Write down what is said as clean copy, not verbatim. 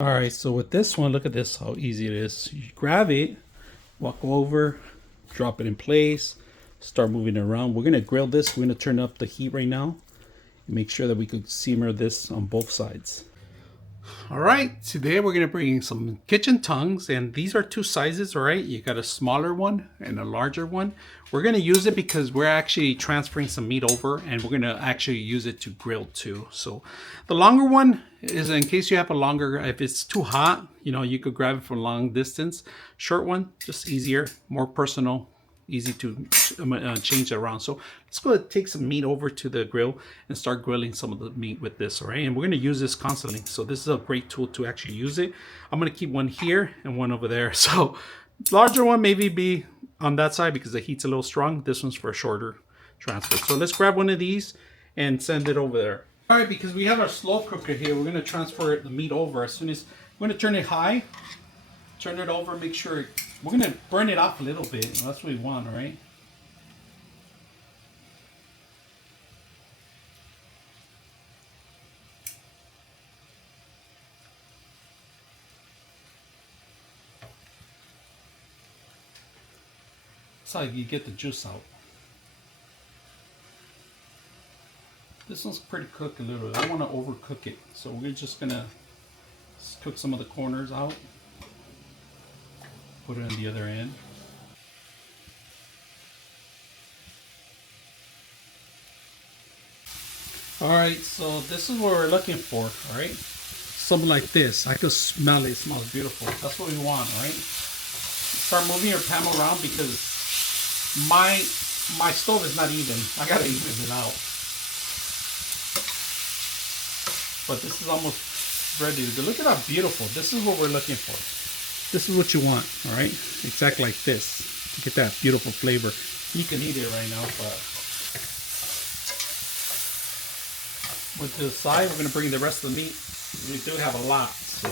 All right, so with this one, look at this, how easy it is. You grab it, walk over, drop it in place, start moving it around. We're gonna grill this. We're gonna turn up the heat right now and make sure that we could simmer this on both sides. All right, today we're gonna bring some kitchen tongs, and these are two sizes. All right, you got a smaller one and a larger one. We're gonna use it because we're actually transferring some meat over, and we're gonna actually use it to grill too. So the longer one is in case you have a longer, if it's too hot, you know, you could grab it from a long distance. Short one, just easier, more personal, easy to change it around. So let's go ahead and take some meat over to the grill and start grilling some of the meat with this. All right, and we're going to use this constantly, so this is a great tool to actually use it. I'm going to keep one here and one over there, so larger one maybe be on that side because the heat's a little strong. This one's for a shorter transfer. So let's grab one of these and send it over there. All right, because we have our slow cooker here, we're going to transfer the meat over. As soon as we're going to turn it high, turn it over, make sure we're going to burn it off a little bit. That's what we want, all right? That's how you get the juice out. This one's pretty cooked a little. I don't want to overcook it, so we're just going to cook some of the corners out. Put it on the other end. Alright, so this is what we're looking for, alright? Something like this. I can smell it. It smells beautiful. That's what we want, alright? Start moving your pan around because my stove is not even. I gotta even it out. But this is almost ready to go. Look at how beautiful. This is what we're looking for. This is what you want, alright? Exactly like this. To get that beautiful flavor. You can eat it right now, but with the side, we're going to bring the rest of the meat. We do have a lot, so